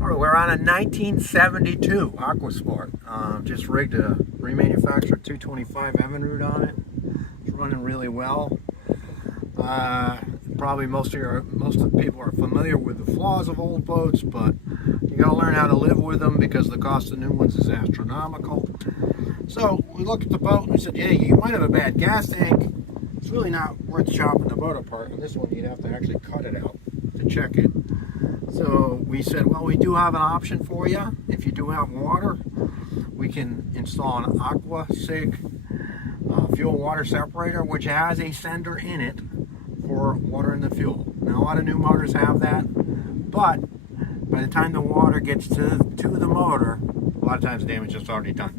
All right, we're on a 1972 Aquasport. Just rigged a remanufactured 225 Evinrude on it. It's running really well. Probably most of the people are familiar with the flaws of old boats, but you got to learn how to live with them because the cost of new ones is astronomical. So we looked at the boat and we said, yeah, you might have a bad gas tank. It's really not worth chopping the boat apart. On this one, you'd have to actually cut it out to check it. So we said, well, we do have an option for you. If you do have water, we can install an AquaSig fuel water separator, which has a sender in it for water in the fuel. Now, a lot of new motors have that, but by the time the water gets to the motor, a lot of times the damage is already done.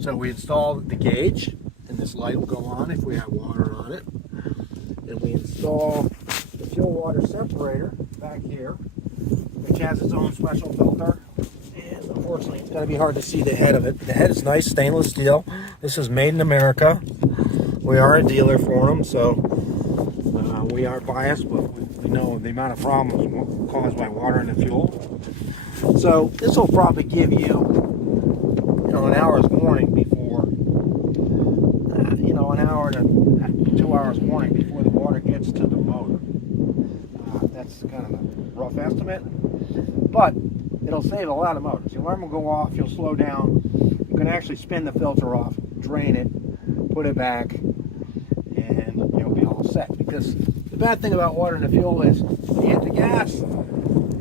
So we installed the gauge, and this light will go on if we have water on it. And we install the fuel water separator back here, which has its own special filter. And unfortunately, it's going to be hard to see the head of it. The head is nice stainless steel. This is made in America. We are a dealer for them, so we are biased, but we know the amount of problems caused by water in the fuel. So this will probably give you, an hour's warning before, an hour to 2 hours warning before the water gets to the motor. That's kind of a rough estimate, but it'll save a lot of motors. Your alarm will go off, you'll slow down, you can actually spin the filter off, drain it, put it back, and you'll be all set. Because the bad thing about water in the fuel is when you hit the gas,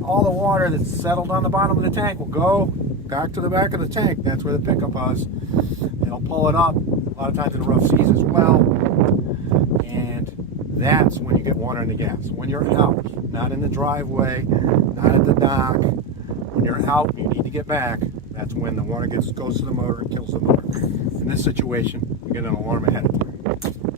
all the water that's settled on the bottom of the tank will go back to the back of the tank. That's where the pickup is. It'll pull it up, a lot of times in rough seas as well, and that's when you get water in the gas. When you're out, not in the driveway, not at the dock, when you're out and you need to get back, that's when the water goes to the motor and kills the motor. In this situation, you get an alarm ahead of time.